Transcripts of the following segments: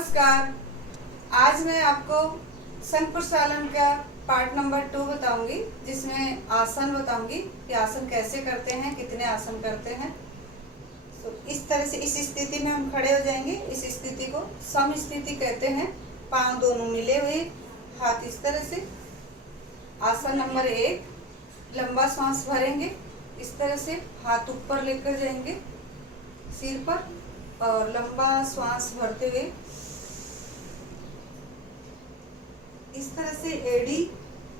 नमस्कार। आज मैं आपको संघ प्रक्षालन का पार्ट नंबर 2 बताऊंगी, जिसमें आसन बताऊंगी कि आसन कैसे करते हैं, कितने आसन करते हैं। तो इस तरह से इस स्थिति में हम खड़े हो जाएंगे। इस स्थिति को सम स्थिति कहते हैं। पांव दोनों मिले हुए, हाथ इस तरह से। आसन नंबर 1, लंबा सांस भरेंगे इस तरह से, हाथ ऊपर लेकर जाएंगे सिर पर और लंबा श्वास भरते हुए इस तरह से एड़ी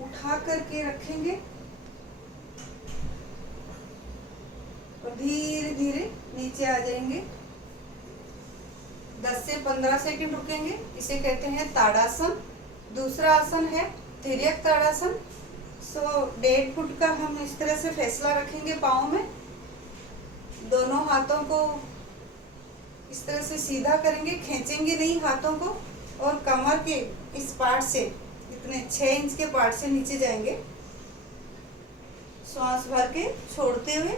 उठा करके रखेंगे और धीरे धीरे नीचे आ जाएंगे। 10 से 15 सेकंड रुकेंगे। इसे कहते हैं ताड़ासन। दूसरा आसन है तिर्यक ताड़ासन। 1.5 फुट का हम इस तरह से फैसला रखेंगे पाँव में। दोनों हाथों को इस तरह से सीधा करेंगे, खींचेंगे नहीं हाथों को, और कमर के इस पार्ट से, इतने 6 इंच के पार्ट से नीचे जाएंगे। श्वास भर के छोड़ते हुए,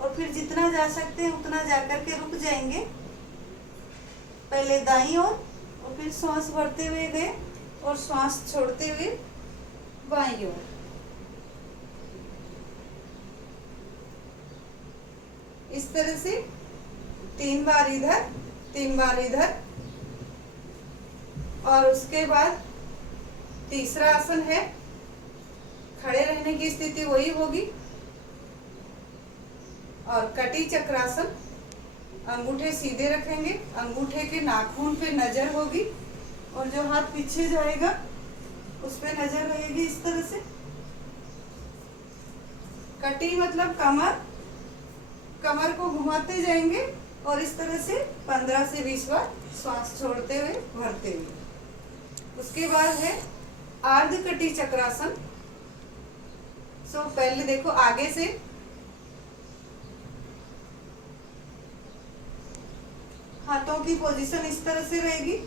और फिर जितना जा सकते हैं उतना जाकर के रुक जाएंगे। पहले दाईं ओर और फिर श्वास भरते हुए गए और श्वास छोड़ते हुए बाईं ओर। इस तरह से 3 बार इधर, 3 बार इधर। और उसके बाद तीसरा आसन है, खड़े रहने की स्थिति वही होगी, और कटी चक्रासन। अंगूठे सीधे रखेंगे, अंगूठे के नाखून पे नजर होगी, और जो हाथ पीछे जाएगा उस पे नजर रहेगी इस तरह से। कटी मतलब कमर, कमर को घुमाते जाएंगे और इस तरह से 15 से 20 बार श्वास छोड़ते हुए भरते हुए। उसके बाद है आर्धकटी चक्रासन। पहले देखो आगे से हाथों की पोजीशन इस तरह से रहेगी,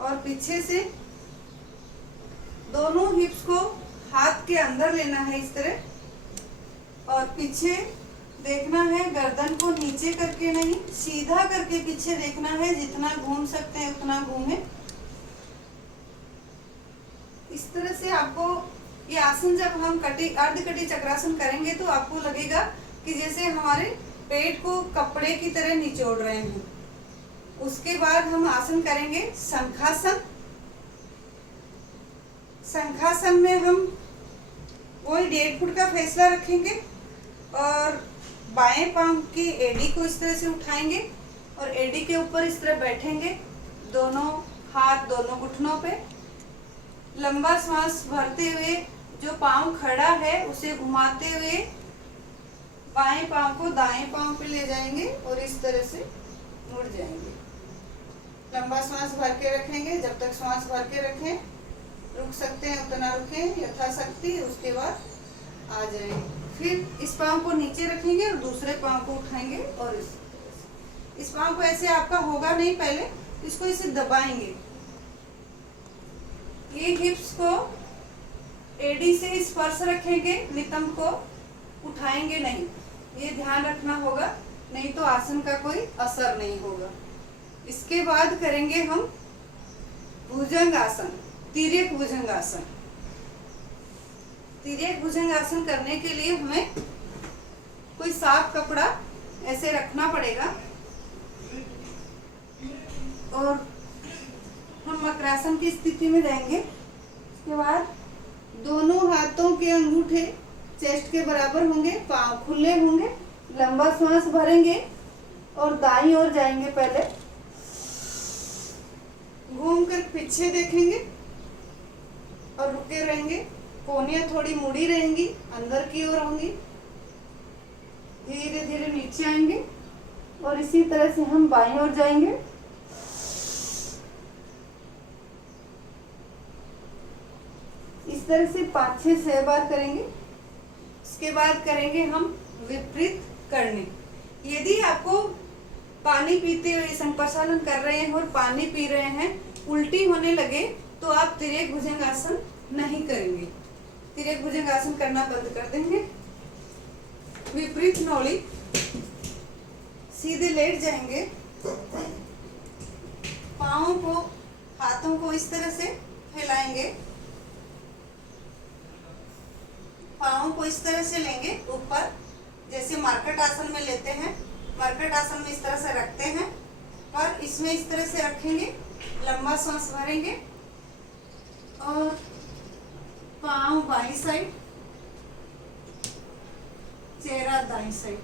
और पीछे से दोनों हिप्स को हाथ के अंदर लेना है इस तरह, और पीछे देखना है, गर्दन को नीचे करके नहीं, सीधा करके पीछे देखना है। जितना घूम सकते हैं उतना घूमे। इस तरह से आपको ये आसन जब हम अर्धकटी चक्रासन करेंगे तो आपको लगेगा कि जैसे हमारे पेट को कपड़े की तरह निचोड़ रहे हैं। उसके बाद हम आसन करेंगे शंखासन। शंखासन में हम वही 1.5 फुट का फैसला रखेंगे और बाएं पांव की एड़ी को इस तरह से उठाएंगे और एड़ी के ऊपर इस तरह बैठेंगे। दोनों हाथ दोनों घुटनों पे। लंबा श्वास भरते हुए जो पांव खड़ा है उसे घुमाते हुए बाएं पांव को दाएं पांव पे ले जाएंगे और इस तरह से मुड़ जाएंगे। लंबा श्वास भर के रखेंगे। जब तक श्वास भर के रखें, रुक सकते हैं उतना रुकें यथाशक्ति। उसके बाद आ जाएंगे। फिर इस पांव को नीचे रखेंगे और दूसरे पांव को उठाएंगे और इस पांव को ऐसे आपका होगा नहीं, पहले इसको इसे दबाएंगे। ये हिप्स को एडी से स्पर्श रखेंगे, नितंब को उठाएंगे नहीं। ये ध्यान रखना होगा, नहीं तो आसन का कोई असर नहीं होगा। इसके बाद करेंगे हम भुजंगासन, तिर्यक भुजंगासन। तिर्यक भुजंगासन करने के लिए हमें कोई साफ कपड़ा ऐसे रखना पड़ेगा, और हम मकरासन की स्थिति में जाएंगे। उसके बाद दोनों हाथों के अंगूठे चेस्ट के बराबर होंगे, पांव खुले होंगे। लंबा श्वास भरेंगे और दाईं ओर जाएंगे। पहले घूम कर पीछे देखेंगे और रुके रहेंगे। कोहनियां थोड़ी मुड़ी रहेंगी, अंदर की ओर होंगी। धीरे धीरे नीचे आएंगे और इसी तरह से हम बाईं ओर जाएंगे। इस तरह से 5 से 6 बार करेंगे। इसके बाद करेंगे हम विपरीत करने। यदि आपको पानी पीते हुए संप्रसारण कर रहे हैं और पानी पी रहे हैं, उल्टी होने लगे, तो आप तिर्यक भुजंगासन नहीं करेंगे। तिर्यक भुजंगासन करना बंद कर देंगे। विपरीत नौली, सीधे लेट जाएंगे। हाथों को इस तरह से फैलाएंगे, पाँव को इस तरह से लेंगे ऊपर, जैसे मरकट आसन में लेते हैं। मरकट आसन में इस तरह से रखते हैं और इसमें इस तरह से रखेंगे, लंबा सांस भरेंगे और पाँव बाईं साइड, चेहरा दाईं साइड,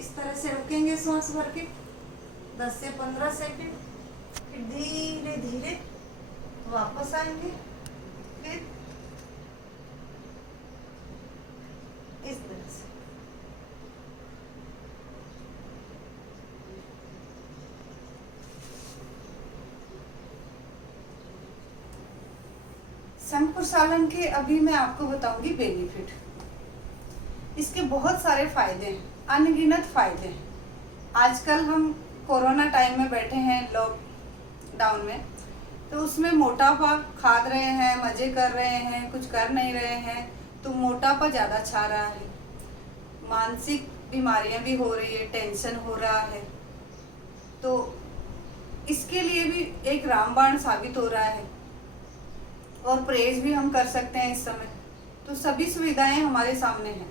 इस तरह से रुकेंगे सांस भर के 10 से 15 सेकंड। फिर धीरे धीरे वापस आएंगे, फिर इस तरह से। शंख प्रक्षालन के अभी मैं आपको बताऊंगी बेनिफिट। इसके बहुत सारे फायदे हैं, अनगिनत फायदे हैं। आजकल हम कोरोना टाइम में बैठे हैं लॉकडाउन में, तो उसमें मोटापा खा रहे हैं, मजे कर रहे हैं, कुछ कर नहीं रहे हैं, तो मोटापा ज़्यादा छा रहा है। मानसिक बीमारियां भी हो रही है, टेंशन हो रहा है, तो इसके लिए भी एक रामबाण साबित हो रहा है। और परहेज भी हम कर सकते हैं इस समय, तो सभी सुविधाएं हमारे सामने हैं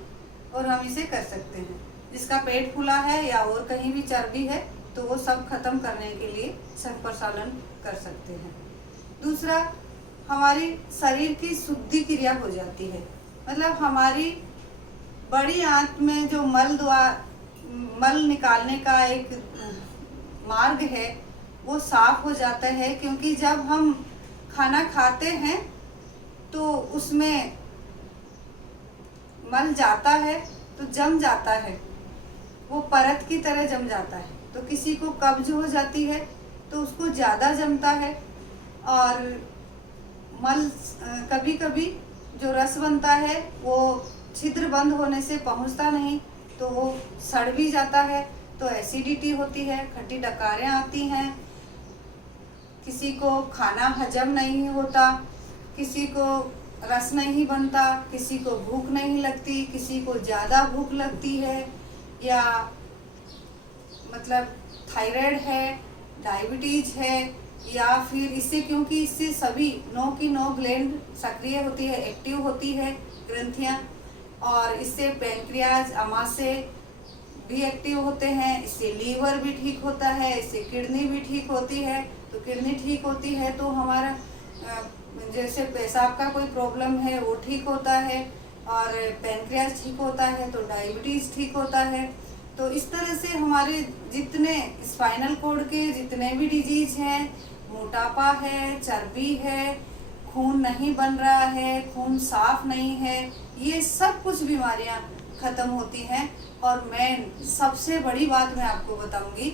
और हम इसे कर सकते हैं। जिसका पेट फूला है या और कहीं भी चर्बी है, तो वो सब खत्म करने के लिए शंख प्रक्षालन कर सकते हैं। दूसरा, हमारी शरीर की शुद्धि क्रिया हो जाती है, मतलब हमारी बड़ी आंत में जो मल निकालने का एक मार्ग है वो साफ हो जाता है। क्योंकि जब हम खाना खाते हैं तो उसमें मल जाता है तो जम जाता है, वो परत की तरह जम जाता है। तो किसी को कब्ज हो जाती है तो उसको ज़्यादा जमता है, और मल कभी कभी जो रस बनता है वो छिद्र बंद होने से पहुंचता नहीं, तो वो सड़ भी जाता है, तो एसिडिटी होती है, खट्टी डकारें आती हैं, किसी को खाना हजम नहीं होता, किसी को रस नहीं बनता, किसी को भूख नहीं लगती, किसी को ज़्यादा भूख लगती है, या मतलब थायराइड है, डायबिटीज है, या फिर इससे, क्योंकि इससे सभी 9 की 9 ग्लैंड सक्रिय होती है, एक्टिव होती है ग्रंथियां, और इससे पैंक्रियाज, अमाशय भी एक्टिव होते हैं, इससे लीवर भी ठीक होता है, इससे किडनी भी ठीक होती है। तो किडनी ठीक होती है तो हमारा जैसे पेशाब का कोई प्रॉब्लम है वो ठीक होता है, और पैंक्रियाज ठीक होता है तो डायबिटीज ठीक होता है। तो इस तरह से हमारे जितने स्पाइनल कॉर्ड के जितने भी डिजीज हैं, मोटापा है, चर्बी है, खून नहीं बन रहा है, खून साफ नहीं है, ये सब कुछ बीमारियां खत्म होती हैं। और मैं सबसे बड़ी बात मैं आपको बताऊंगी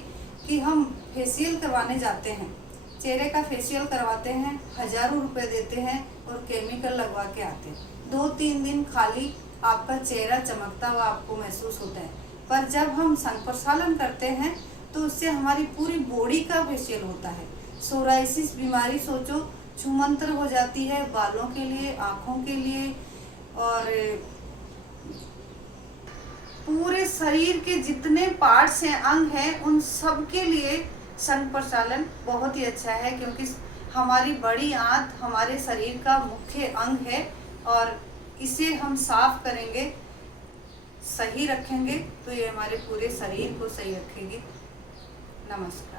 कि हम फेशियल करवाने जाते हैं, चेहरे का फेशियल करवाते हैं, हज़ारों रुपए देते हैं और केमिकल लगवा के आते हैं। 2-3 दिन खाली आपका चेहरा चमकता हुआ आपको महसूस होता है, पर जब हम शंख प्रक्षालन करते हैं तो उससे हमारी पूरी बॉडी का फेशियल होता है। सोराइसिस बीमारी सोचो छूमंतर हो जाती है, बालों के लिए, आँखों के लिए, और पूरे शरीर के जितने पार्ट्स हैं, अंग हैं, उन सब के लिए शंख प्रक्षालन बहुत ही अच्छा है। क्योंकि हमारी बड़ी आंत हमारे शरीर का मुख्य अंग है, और इसे हम साफ करेंगे, सही रखेंगे तो ये हमारे पूरे शरीर को सही रखेगी। नमस्कार।